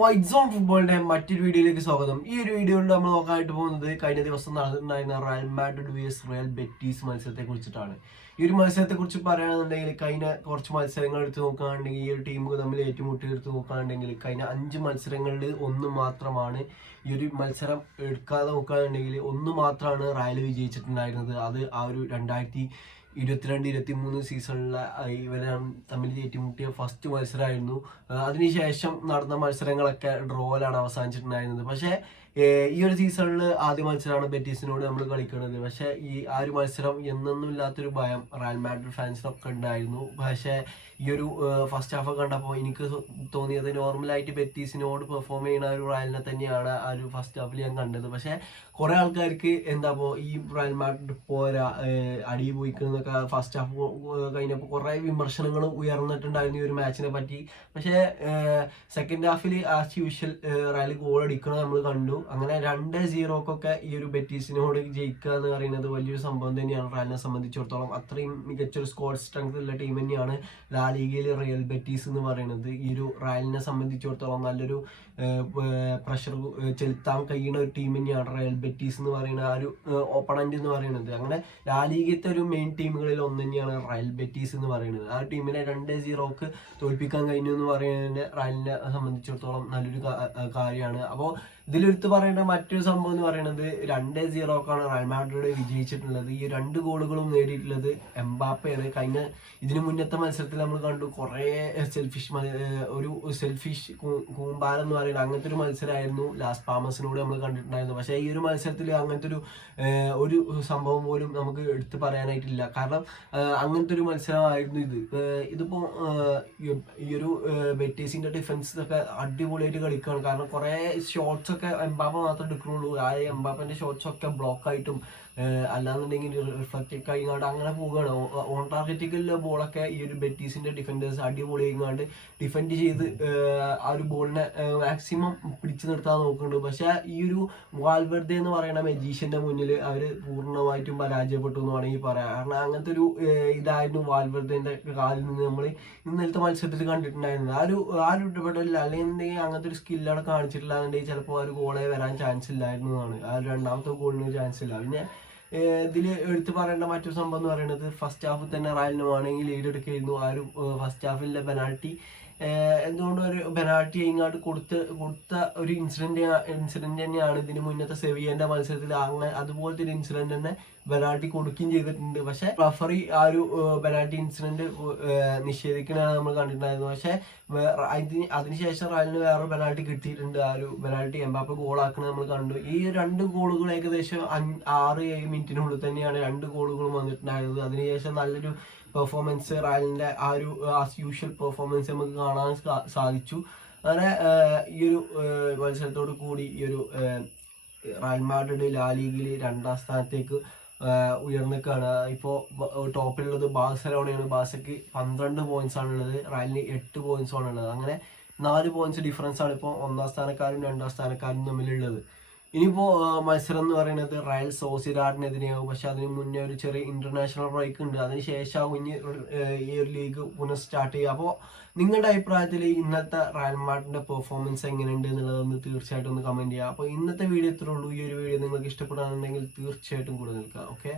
White zone ഫുട്ബോളിന്റെ മറ്റൊരു വീഡിയോയിലേക്ക് സ്വാഗതം. ഈ ഒരു വീഡിയോയിൽ നമ്മൾ നോക്കാനായിട്ട് പോകുന്നത് കഴിഞ്ഞ ദിവസം നടന്നിട്ടുണ്ടായിരുന്ന Real Madrid vs Real Betis മത്സരത്തെ കുറിച്ചിട്ടാണ്. ഈ ഒരു മത്സരത്തെ കുറിച്ച് പറയുകയാണെന്നുണ്ടെങ്കിൽ കഴിഞ്ഞ കുറച്ച് മത്സരങ്ങൾ എടുത്ത് നോക്കുകയാണെങ്കിൽ ഈ ഒരു ടീമുകൾ തമ്മിൽ ഏറ്റുമുട്ടി എടുത്ത് നോക്കുകയാണെങ്കിൽ കഴിഞ്ഞ 5 മത്സരങ്ങളിൽ ഒന്ന് മാത്രമാണ് ഈ ഒരു മത്സരം എടുക്കാതെ നോക്കുകയാണെന്നുണ്ടെങ്കിൽ ഒന്ന് മാത്രമാണ് റയൽ വിജയിച്ചിട്ടുണ്ടായിരുന്നത്. അത് ആ ഒരു 2022-23 സീസണിലെ ഇവരെ തമ്മിൽ ഏറ്റുമുട്ടിയ ഫസ്റ്റ് മത്സരമായിരുന്നു. അതിനുശേഷം നടന്ന മത്സരങ്ങളൊക്കെ ഡ്രോയിലാണ് അവസാനിച്ചിട്ടുണ്ടായിരുന്നത്. പക്ഷേ ഈ ഒരു സീസണിൽ ആദ്യ മത്സരമാണ് ബെറ്റീസിനോട് നമ്മൾ കളിക്കുന്നത്. പക്ഷേ ആ ഒരു മത്സരം എന്നൊന്നും ഇല്ലാത്തൊരു ഭയം റയൽ മാഡ്രിഡ് ഫാൻസിനൊക്കെ ഉണ്ടായിരുന്നു. പക്ഷേ ഈ ഒരു ഫസ്റ്റ് ഹാഫ് കണ്ടപ്പോൾ എനിക്ക് തോന്നിയത് നോർമലായിട്ട് ബെറ്റീസിനോട് പെർഫോം ചെയ്യുന്ന ഒരു റയലിനെ തന്നെയാണ് ആ ഒരു ഫസ്റ്റ് ഹാഫിൽ ഞാൻ കണ്ടത്. പക്ഷേ കുറേ ആൾക്കാർക്ക് ഈ റയൽ മാഡ്രിഡ് പോരാ, അടി പോയിക്കുന്നൊക്കെ ഫസ്റ്റ് ഹാഫ് കഴിഞ്ഞപ്പോൾ കുറേ വിമർശനങ്ങളും ഉയർന്നിട്ടുണ്ടായിരുന്നു ഈ ഒരു മാച്ചിനെ പറ്റി. പക്ഷേ സെക്കൻഡ് ഹാഫിൽ ആസ് യൂഷ്വൽ റയൽ ഗോൾ അടിക്കണം നമ്മൾ കണ്ടു. അങ്ങനെ 2-0 ഈ ഒരു ബെറ്റീസിനോട് ജയിക്കുക എന്ന് പറയുന്നത് വലിയൊരു സംഭവം തന്നെയാണ് റയലിനെ സംബന്ധിച്ചിടത്തോളം. അത്രയും മികച്ചൊരു സ്ക്വാഡ് സ്ട്രെങ്ത് ഉള്ള ടീം തന്നെയാണ് ലാ ലീഗയിൽ റിയൽ ബെറ്റീസ് എന്ന് പറയുന്നത്. ഈ ഒരു റയലിനെ സംബന്ധിച്ചിടത്തോളം നല്ലൊരു പ്രഷർ ചെലുത്താൻ കഴിയുന്ന ഒരു ടീം തന്നെയാണ് റയൽ ബെറ്റീസ് എന്ന് പറയുന്ന ആ ഒരു ഓപ്പണന്റ് എന്ന് പറയുന്നത്. അങ്ങനെ ലാ ലീഗത്തെ ഒരു മെയിൻ ടീമുകളിൽ ഒന്ന് തന്നെയാണ് റയൽ ബെറ്റീസ് എന്ന് പറയുന്നത്. ആ ടീമിനെ 2-0 തോൽപ്പിക്കാൻ കഴിഞ്ഞു എന്ന് പറയുന്നത് റയലിനെ സംബന്ധിച്ചിടത്തോളം നല്ലൊരു കാര്യമാണ്. അപ്പോൾ ഇതിലെടുത്ത് പറയേണ്ട മറ്റൊരു സംഭവം എന്ന് പറയുന്നത് 2-0 റയൽ മാഡ്രിഡ് വിജയിച്ചിട്ടുള്ളത്. ഈ 2 ഗോളുകളും നേടിയിട്ടുള്ളത് എംബാപ്പയാണ്. ഇതിനു മുന്നത്തെ മത്സരത്തിൽ നമ്മൾ കണ്ടു കുറേ സെൽഫിഷ് കൂമ്പാരം എന്ന് പറയുന്നത് അങ്ങനത്തെ ഒരു മത്സരമായിരുന്നു ലാസ് പാമസിനോട് നമ്മൾ കണ്ടിട്ടുണ്ടായിരുന്നു. പക്ഷേ ഈ ഒരു മത്സരത്തിൽ അങ്ങനത്തെ ഒരു സംഭവം പോലും നമുക്ക് എടുത്ത് പറയാനായിട്ടില്ല. കാരണം അങ്ങനത്തെ ഒരു മത്സരമായിരുന്നു ഇതിപ്പോൾ ഈ ഒരു ബെറ്റീസിന്റെ ഡിഫൻസ് ഒക്കെ അടിപൊളിയായിട്ട് കളിക്കുകയാണ്. കാരണം കുറേ ഷോട്ട്സ് ഒക്കെ എംബാപ്പ മാത്രമേ എടുക്കുന്നുള്ളൂ. ആ എംബാപ്പന്റെ ഷോട്ട്സ് ഒക്കെ ബ്ലോക്ക് ആയിട്ടും അല്ലാന്നുണ്ടെങ്കിൽ റിഫ്ലക്റ്റ് കഴിഞ്ഞാണ്ട് അങ്ങനെ പോവുകയാണ്. ഓൺ ടാർഗറ്റിക്കുള്ള ബോളൊക്കെ ഈ ഒരു ബെറ്റീസിന്റെ ഡിഫൻഡേഴ്സ് അടിപൊളി കഴിഞ്ഞാണ്ട് ഡിഫെൻഡ് ചെയ്ത് ആ ഒരു ബോളിനെ മാക്സിമം പിടിച്ചു നിർത്താൻ നോക്കുന്നുണ്ട്. പക്ഷെ ഈ ഒരു വാൽവെർദെ എന്ന് പറയുന്ന മെജീഷ്യന്റെ മുന്നിൽ അവർ പൂർണ്ണമായിട്ടും പരാജയപ്പെട്ടു എന്ന് വേണമെങ്കിൽ പറയാം. കാരണം അങ്ങനത്തെ ഒരു ഇതായിരുന്നു വാൽവെർദേന്റെ കാലിൽ നിന്ന് നമ്മൾ ഇന്നലത്തെ മത്സരത്തിൽ കണ്ടിട്ടുണ്ടായിരുന്നത്. ആ ഒരു ഇടപെടലിൽ അല്ലെങ്കിൽ അങ്ങനത്തെ ഒരു സ്കില്ലവിടെ കാണിച്ചിട്ടില്ല എന്നുണ്ടെങ്കിൽ ചിലപ്പോൾ ആ ഒരു ഗോളെ വരാൻ ചാൻസ് ഇല്ലായിരുന്നു എന്നാണ്. ആ ഒരു രണ്ടാമത്തെ ഗോളിന് ചാൻസ് ഇല്ല. പിന്നെ ഇതിൽ എടുത്ത് പറയേണ്ട മറ്റൊരു സംഭവം എന്ന് പറയുന്നത് ഫസ്റ്റ് ഹാഫിൽ തന്നെ റയലിന് വേണമെങ്കിൽ ലീഡ് എടുക്കുകയായിരുന്നു. ആ ഒരു ഫസ്റ്റ് ഹാഫിലെ പെനാൾട്ടി എന്തുകൊണ്ടും ഒരു പെനാൾട്ടി ഇങ്ങോട്ട് കൊടുത്ത ഒരു ഇൻസിഡന്റ് തന്നെയാണ്. ഇതിന് മുന്നത്തെ സെവിയന്റെ മത്സരത്തിൽ അതുപോലത്തെ ഒരു ഇൻസിഡന്റ് തന്നെ പെനാൾട്ടി കൊടുക്കുകയും ചെയ്തിട്ടുണ്ട്. പക്ഷെ റഫറി ആ ഒരു പെനാൾട്ടി ഇൻസിഡന്റ് നിഷേധിക്കണതാണ് നമ്മൾ കണ്ടിട്ടുണ്ടായിരുന്നു. പക്ഷെ അതിനുശേഷം റയലിന് വേറൊരു പെനാൾട്ടി കിട്ടിയിട്ടുണ്ട്. ആ ഒരു പെനാൾട്ടി എംബാപ്പ ഗോളാക്കുന്നത് നമ്മൾ കണ്ടു. ഈ 2 ഗോളുകൾ ഏകദേശം 6-7 മിനിറ്റിനുള്ളിൽ തന്നെയാണ് 2 ഗോളുകളും വന്നിട്ടുണ്ടായിരുന്നത്. അതിനുശേഷം നല്ലൊരു പെർഫോമൻസ് റയലിന്റെ ആ ഒരു ആസ് യൂഷ്വൽ പെർഫോമൻസ് നമുക്ക് കാണാൻ സാധിച്ചു. അങ്ങനെ ഈ ഒരു മത്സരത്തോട് കൂടി ഈ ഒരു റയൽ മാഡ്രിഡ് ലാ ലീഗിൽ 2ാം സ്ഥാനത്തേക്ക് ഉയർന്നിക്കാണ്. ഇപ്പോൾ ടോപ്പിലുള്ളത് ബാഴ്സലോണയാണ്. ബാഴ്സയ്ക്ക് 12 പോയിന്റ്സ് ആണുള്ളത്, റയലിന് 8 പോയിന്റ്സ് ആണുള്ളത്. അങ്ങനെ 4 പോയിന്റ്സ് ഡിഫറൻസ് ആണ് ഇപ്പോൾ 1ാം സ്ഥാനക്കാരും 2ാം സ്ഥാനക്കാരും തമ്മിലുള്ളത്. ഇനിയിപ്പോൾ മത്സരം എന്ന് പറയുന്നത് റയൽ സോസിഡാഡിനെതിരെയാവും. പക്ഷെ അതിന് മുന്നേ ഒരു ചെറിയ ഇന്റർനാഷണൽ ബ്രേക്ക് ഉണ്ട്. അതിനുശേഷം ഇനി ഈ ഒരു ലീഗ് പുനഃ സ്റ്റാർട്ട് ചെയ്യുക. അപ്പോൾ നിങ്ങളുടെ അഭിപ്രായത്തിൽ ഇന്നത്തെ റയൽ മാഡ്രിഡിന്റെ പെർഫോമൻസ് എങ്ങനെയുണ്ട് എന്നുള്ളതൊന്ന് തീർച്ചയായിട്ടും ഒന്ന് കമന്റ് ചെയ്യുക. അപ്പോൾ ഇന്നത്തെ വീഡിയോ ഇത്രേ ഉള്ളൂ. ഈ ഒരു വീഡിയോ നിങ്ങൾക്ക് ഇഷ്ടപ്പെടുകയാണെന്നുണ്ടെങ്കിൽ തീർച്ചയായിട്ടും കൂടെ നിൽക്കുക. ഓക്കെ.